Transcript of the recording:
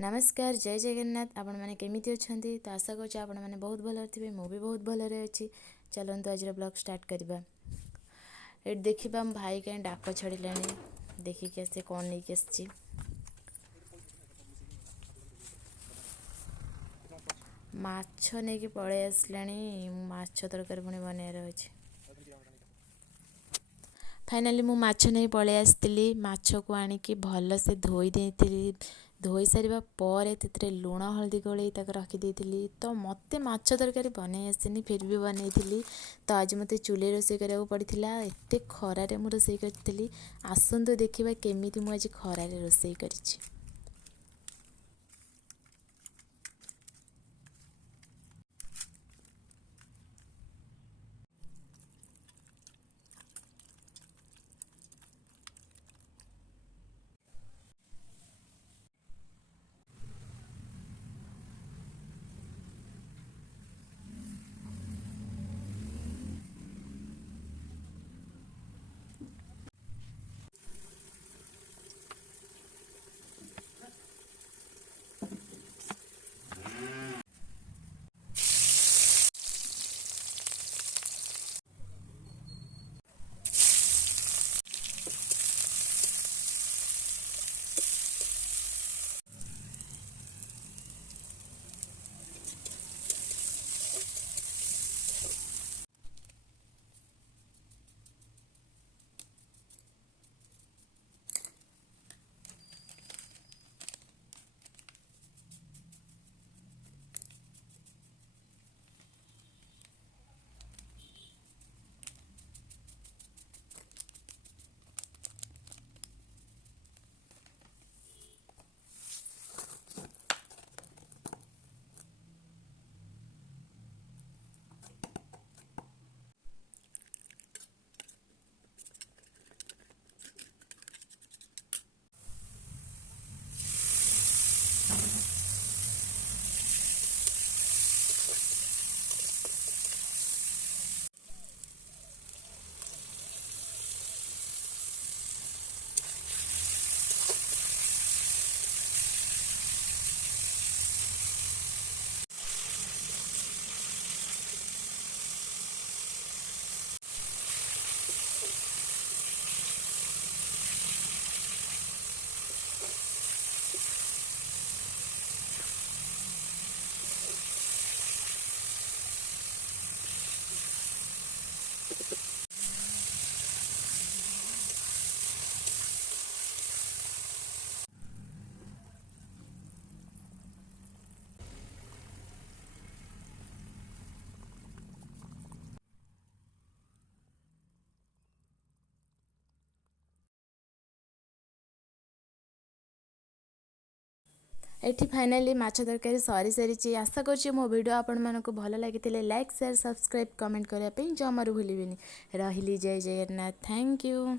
नमस्कार जय जगन्नाथ आपण मैंने केमिति अच्छे तो आशा करुँच आपण मैंने बहुत भल थे मुझे बहुत भलरे अच्छी। चलते आज ब्लॉग स्टार्ट करवा। ये देखा भाई कहीं डाक छड़ा देखिए से कौन नहीं आसी। माछ नहीं पलि आसला माछ तरकारी पुणी बनवार अच्छे। फाइनाली मु माछ नहीं पलि आसती माछ को आणिकी भल से धोई देती। धोई सारा पर लुण हल्दी गोल रखीदी तो मत माछ तरकारी बनई आसेनी फिर भी बनई। तो आज मत चूल्हे रोषे करा पड़ा एत खरारे मु रोषे करी। आसतु देखा केमी मुझे खरारे रोषे कर। एठी फाइनाली माछ तरकारी सरी सारी। आशा करुँच मो वीडियो आपण मानक भल लगी लाइक शेयर सब्सक्राइब कमेंट करने जमार भूल रही। जय जगन्नाथ थैंक यू।